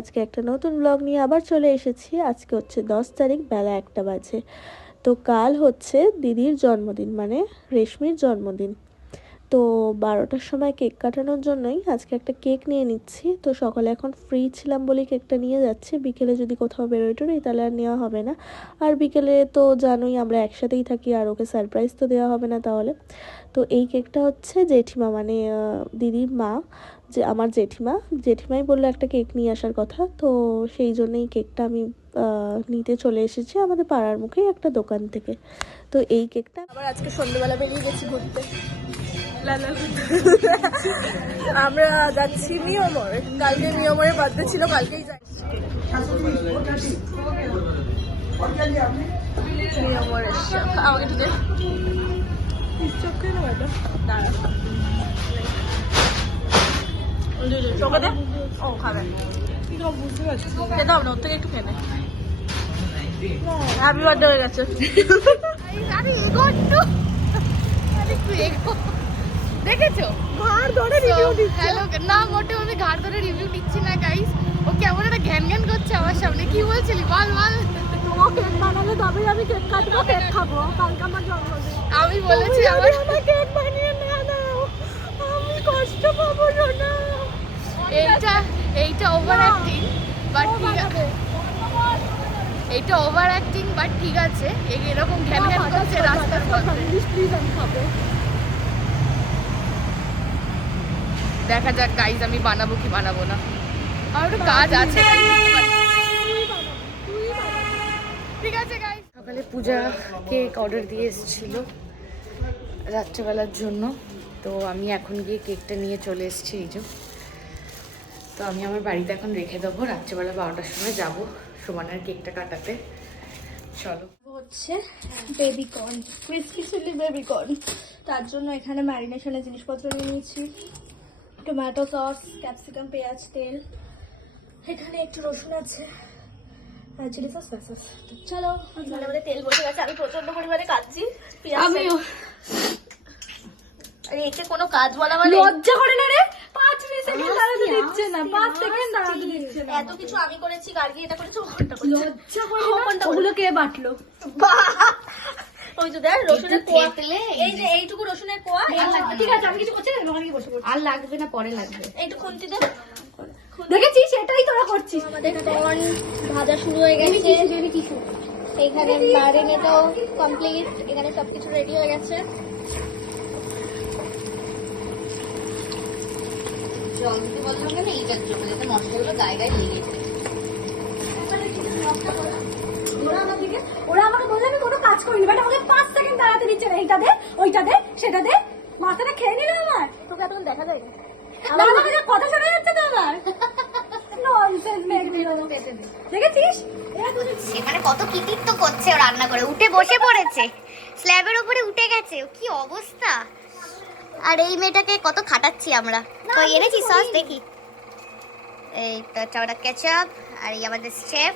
আজকে একটা নতুন ব্লগ নিয়ে আবার চলে এসেছি। আজকে হচ্ছে 10 তারিখ, বেলা 1টা বাজে। তো কাল হচ্ছে দিদির জন্মদিন, মানে রেশমির জন্মদিন। তো 12টার সময় কেক কাটানোর জন্যই আজকে একটা কেক নিয়ে নিচ্ছি। তো সকালে এখন ফ্রি ছিলাম বলে কেকটা নিয়ে যাচ্ছি, বিকেলে যদি কোথাও বেরোই টোরোই তাহলে আর নেওয়া হবে না। আর বিকেলে তো জানোই আমরা একসাথেই থাকি, আর ওকে সারপ্রাইজ তো দেওয়া হবে না তাহলে। তো এই কেকটা হচ্ছে জেঠিমা, মানে দিদির মা, যে আমার জেঠিমাই বললো একটা কেক নিয়ে আসার কথা। তো সেই জন্যই কেকটা আমি নিতে চলে এসেছি আমাদের পাড়ার মুখেই একটা দোকান থেকে। তো এই কেকটা আবার আজকে সন্ধ্যেবেলা বেরিয়ে গেছি ঘুরতে। আমরা যাচ্ছি নিয়মরে, কালকে নিয়মরে বার্থডে ছিল, কালকেই যাচ্ছি নিয়মরে। আমাকে একটু দে, তোকে দে। ও খাবে, বুঝতে পারছি, খেতে হবে না, ওর থেকে একটু খেয়ে নে। হ্যাপি বার্থডে হয়ে গেছে। দেখেছো ঘাড় ধরে রিভিউ দিচ্ছে। হ্যালো না, মোটেও আমি ঘাড় ধরে রিভিউ দিচ্ছি না গাইস। ও কেমন একটা ঘ্যান ঘ্যান করছে আমার সামনে। কি বলছিলি বল বল। ও কেক বানালে তবেই আমি কেক কাটবো, কেক খাবো, কালকে আমার জন্মদিন। আমি বলেছি আমার কেক বানিয়ে না দাও, আমি কষ্ট পাবো না। এইটা ওভার অ্যাক্টিং, বাট ঠিক আছে। এইটা ওভার অ্যাক্টিং বাট ঠিক আছে। এরকম ঘ্যান ঘ্যান করছে রাস্তার পথে। প্লিজ আমি খাবো। দেখা যাক গাইজ, আমি বানাবো কি বানাবো না। আমার একটু কাজ আছে। ঠিক আছে গাইজ। সকালে পূজা কেক অর্ডার দিয়ে এসেছিল রাত্রেবেলার জন্য। তো আমি এখন গিয়ে কেকটা নিয়ে চলে এসেছি। এই যে, তো আমি আমার বাড়িতে এখন রেখে দেবো। রাত্রেবেলা 12টার সময় যাবো সুমানের কেকটা কাটাতে। চলো। হচ্ছে baby corn, crispy chilli baby corn. তার জন্য এখানে ম্যারিনেশনের জিনিসপত্র নিয়ে নিয়েছি। টমেটো সস, ক্যাপসিকাম, পেঁয়াজ, তেল, এখানে একটু রসুন আছে, আর চিলি সস, সস। চলো, এখানে আমাদের তেল বসে গেছে। আমি প্রচন্ড পরিমাণে কাটছি পেঁয়াজ। আমিও। আরে এতে কোনো কাজ বলা মানে লজ্জা করে না রে। 5 সেকেন্ড দাঁড়াতে দিচ্ছে না, 5 সেকেন্ড দাঁড়াতে দিচ্ছে না। এত কিছু আমি করেছি, গার্গি এটা করেছে, ওটা করেছে। লজ্জা করে না। ওগুলো কে বাটলো? ওই যে দেখ রসুনের কোয়া, এই যে এইটুকু রসুনের কোয়া। ঠিক আছে, আমি কিছু করছি না, ওখানে গিয়ে বসে পড়ছি। আর লাগবে না, পরে লাগবে। এইটু খুন্তি দে। দেখেছিস, এটাই তোরা করছিস। আমাদের কর্ন ভাজা শুরু হয়ে গেছে। এইখানে ম্যারিনেটও কমপ্লিট, এখানে সবকিছু রেডি হয়ে গেছে। জল দিতে বললাম কেন? এইটার জন্য, যাতে মশলাগুলো গায়ে গায়ে লেগে যায়। ওরা আমাকে বললে আমি কোনো কাজ করিনি, বাট আমাকে 5 সেকেন্ড দাঁড়াতে দিচ্ছে না। এইটা দে, ওইটা দে, সেটা দে। মাথাটা খেয়ে নিল আমার। তোকে এখন দেখা যায় না, আমার আমাকে কথা শোনা যাচ্ছে তো আমার। ননসেন্স মেয়েগুলো। দেখেছিস মানে কত কৃতিত্ব করছে ও, রান্না করে উঠে বসে পড়েছে, স্ল্যাবের উপরে উঠে গেছে। কি অবস্থা! আর এই মেয়েটাকে কত খাটাচ্ছি আমরা। তো এনেছি সস, দেখি। এই তো টমেটো কেচাপ, আর এই আমাদের শেফ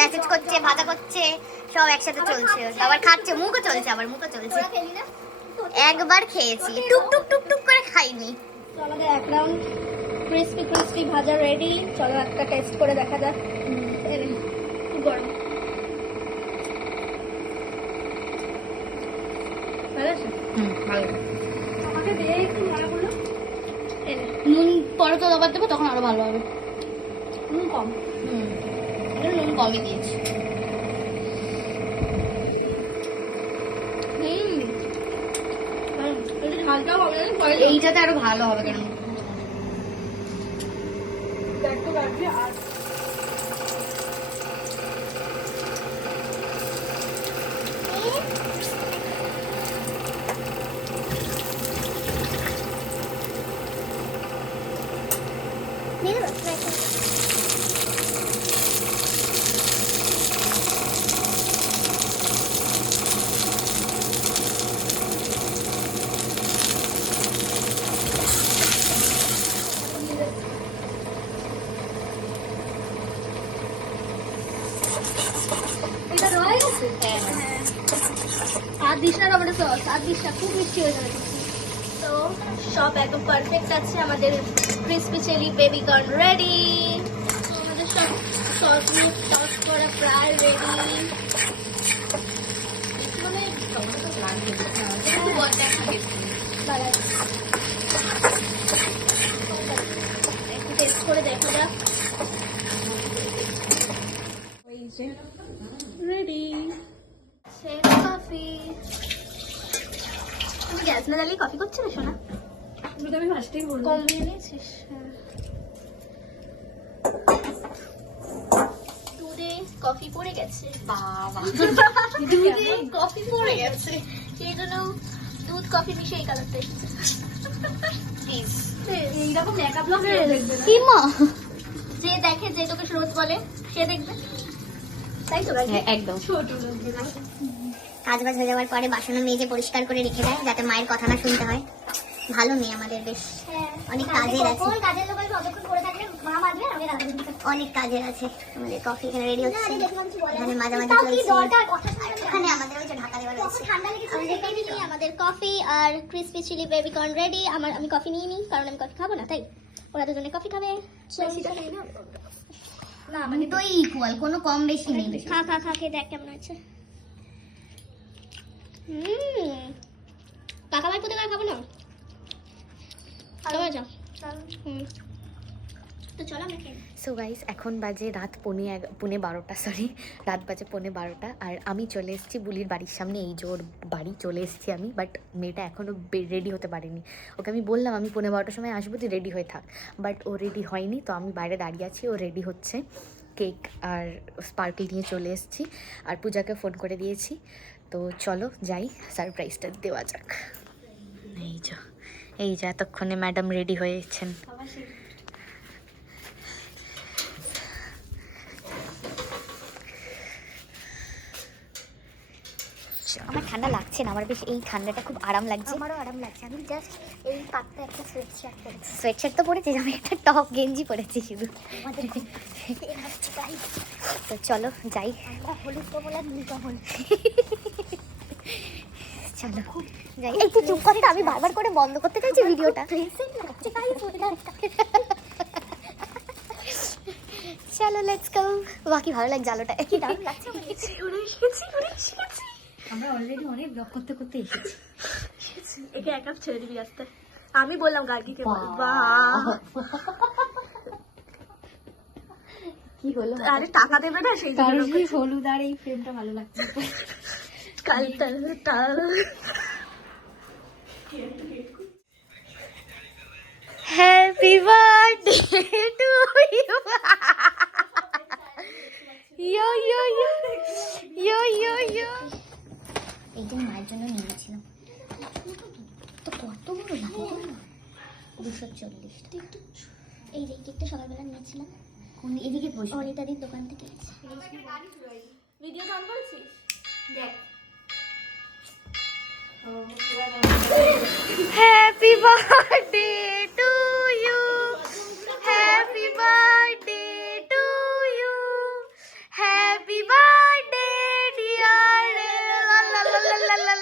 মেসেজ করছে, ভাজা করছে, সব একসাথে চলছে। আবার খাচ্ছে, মুখও চলছে, আবার মুখও চলছে। একবার খেয়েছি, টুক টুক টুক টুক করে খাইনি। তো আমাদের এক রাউন্ড ক্রিসপি ক্রিসপি ভাজা রেডি। চলো একটা টেস্ট করে দেখা যাক। খুব গরম, ভালো আছে? ভালো। আমাকে দে একটু ভাড়াগুলো। নুন পরে তো আবার দেবো, তখন আরো ভালো হবে। নুন কম। নুন কমই দিয়েছি। ঝালটাও হবে না, এইটাতে আরো ভালো হবে কেন? একটু রাখবি। আর এটা রয়ে গেছে। আর দিস না টমেটো সস, আর দিস না, খুব মিষ্টি হয়ে যাবে। তো সব একদম পারফেক্ট আছে। আমাদের crispy chilli baby corn ready. আমাদের সস দিয়ে টস করা প্রায় রেডি। মানে একটু টেস্ট করে দেখা যাক। রেডি। কফি। তুমি গ্যাস না জ্বালিয়ে কফি করছো না সোনা? আমি ফার্স্টেই বলবো। কম নিয়ে নিয়েছিস? দুধে কফি পড়ে গেছে। বাবা, দুধে কফি পড়ে গেছে, সেই জন্য দুধ কফি মিশিয়ে এই কালারটা এসেছে। এইরকম মেকআপ লক দেখবে না। কিমা যে দেখে, যে তোকে রোজ বলে সে দেখবে, তাই তো? একদম। ছোট লাগবে না। কাজ বাজ হয়ে যাওয়ার পরে বাসন মেজে পরিষ্কার করে রেখে দেয় যাতে মায়ের কথা না শুনতে হয়। ভালো মেয়ে আমাদের, বেশ অনেক কাজের আছে। অনেক কাজের আছে আমাদের। কফি এখানে রেডি হচ্ছে, এখানে মাঝামাঝি চলছে। এখানে আমাদের ওই যে ঢাকা দেওয়া রয়েছে। আমাদের কফি আর crispy chilli baby corn ready. আমি কফি নিয়ে নিই কারণ আমি কফি খাবো না, তাই ওরা দুজনে কফি খাবে। না মানে তো ইকুয়াল, কোনো কম বেশি নেই। খা খা খা, খেয়ে দেখ কেমন আছে। কাকা ভাই কোথায় খাবো না? সো গাইস, এখন বাজে রাত 12:30, রাত বাজে 12:30, আর আমি চলে এসেছি বুলির বাড়ির সামনে। এই জোর বাড়ি চলে এসেছি আমি, বাট মেয়েটা এখনও রেডি হতে পারেনি। ওকে আমি বললাম আমি 12:30টার সময় আসবো, তুই রেডি হয়ে থাক, বাট ও রেডি হয়নি। তো আমি বাইরে দাঁড়িয়ে আছি, ও রেডি হচ্ছে। কেক আর স্পার্কল নিয়ে চলে এসেছি, আর পূজাকে ফোন করে দিয়েছি। তো চলো যাই, সারপ্রাইজটা দেওয়া যাক। এই যা এতক্ষণে ম্যাডাম রেডি হয়েছেন। আমার ঠান্ডা লাগছে না, আমার বেশ এই ঠান্ডাটা খুব আরাম লাগছে। আমারও আরাম লাগছে। আমি জাস্ট এই পাতলা একটা সোয়েটশার্ট পরেছি। সোয়েটশার্ট তো পরেছি, আমি একটা টপ গেঞ্জি পরেছি শুধু। তো চলো যাই। হলুদ কমলা নীল কমল। চলো যাই। এই তুই চুপ করটা, আমি বারবার করে বন্ধ করতে চাইছি ভিডিওটা। চলো লেটস গো। বাকি ভালো লাগছে, আলোটা কি দারুণ লাগছে। আমরা অলরেডি অনেক ব্লগ করতে করতে এসেছি। একে এক কাপ ছেড়ে দিবি আস্তে। আমি বললাম গার্গিকে কি হলো? আরে টাকা দেবে না, সেই জন্য হলুদ আর এই ফ্রেমটা ভালো লাগছে। Happy birthday to you. ইয়ো ইয়ো ইয়ো ইয়ো ইয়ো ইয়ো। এইটা মায়ের জন্য নিয়েছিলাম। তো কত বড় না, 240। এই যে কেকটা সকালবেলা নিয়েছিলাম। কোন এদিকে বসে? অনিতাদির দোকান থেকে। ভিডিও অন করেছিস? দেখ। Happy birthday to you, happy birthday to you, happy birthday dear লা লা লা লা লা লা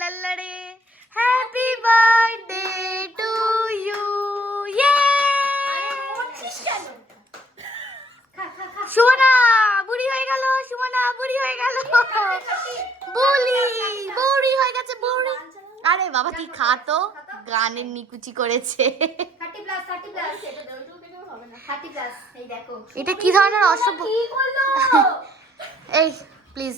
লা লা রে, happy birthday to you. Sumana বুড়ি হয়ে গেল, সুমনা বুড়ি হয়ে গেল, বৌড়ি হয়ে গেছে, বৌড়ি। আরে বাবা তুই খা তো, গানের নিকুচি করেছে। এটা কি ধরনের অসভ্য? এই প্লিজ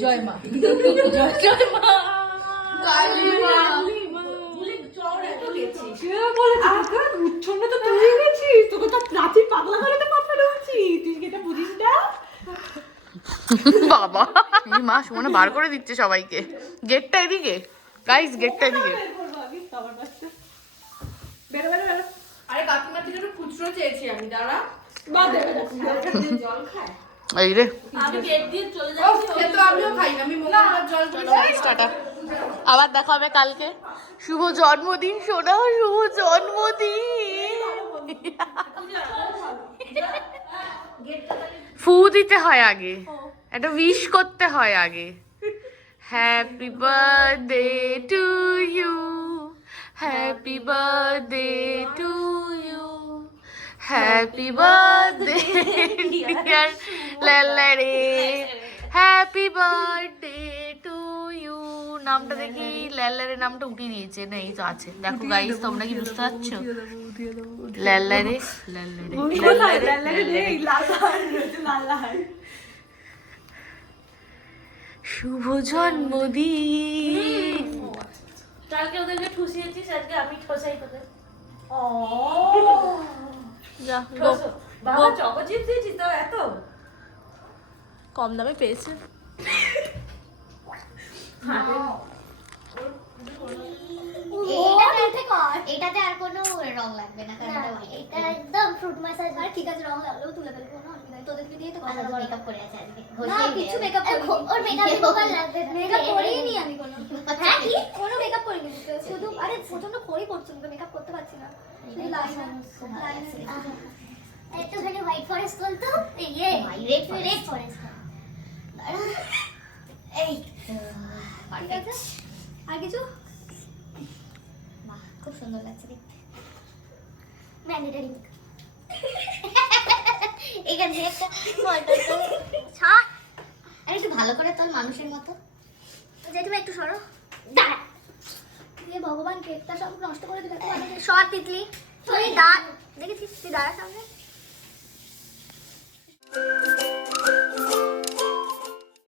জয় মা। বাবা মা সুমনা বার করে দিচ্ছে সবাইকে। গেটটা এদিকে গাইস, গেটটা এদিকে। আরে কাকিমা থেকে একটু খুচরো চেয়েছি আমি, দাঁড়া। এই রে আমি গেট দিয়ে চলে যাচ্ছি। তো আমিও খাই, আমি মোমোর জল টাটা, আবার দেখা হবে কালকে। শুভ জন্মদিন সোনা, শুভ জন্মদিন। ফু দিতে হয় আগে, একটা উইশ করতে হয় আগে। Happy birthday to you, happy birthday to you, happy birthday dear লাল্লারে, হ্যাপি বার্থডে টু ইউ। নামটা দেখি লাল্লারে নামটা উঠিয়ে দিয়েছে, না এই তো আছে। দেখো গাইস, তোমরা কি বুঝতে পারছো? লাল্লারে শুভ জন্মদিন। কালকে ওদেরকে ঠুসিয়েছিস, আজকে আমি ঠসাই তোদের। যা বাবা চকো চিপস দিয়েছিস তো এত কম দামে পেয়েছে। এটাতে আর কোনো রং লাগবে না, কারণ এটা একদম ফ্রুট ম্যাসাজ। আর ঠিক আছে, রং লাগলেও তুলে ফেলবো না, তোদেরকে দিয়ে তো কথা বলবো। মেকআপ করে আছে আজকে, না কিছু মেকআপ করিনি। ওর মেকআপে মোবাইল লাগবে, মেকআপ করিনি আমি কোনো। হ্যাঁ কি কোনো মেকআপ করিনি, শুধু আরে প্রচন্ড খড়ি পড়ছে, মেকআপ করতে পারছি না। একটুখানি হোয়াইট ফরেস্ট বলতো, এই রেড ফরেস্ট। এই ঠিক আছে, আর কিছু? বাহ, খুব সুন্দর লাগছে দেখতে। ম্যান্ডেটরি এখান থেকে একটা ফটো ছাড়, আর একটু ভালো করে তোর মানুষের মতো। জেঠিমা একটু সরো, দাঁড়া। এ ভগবান, কেকটা সব নষ্ট করে দিলে। সর তিতলি, তুই দাঁড়া, দেখেছিস তুই দাঁড়া সামনে।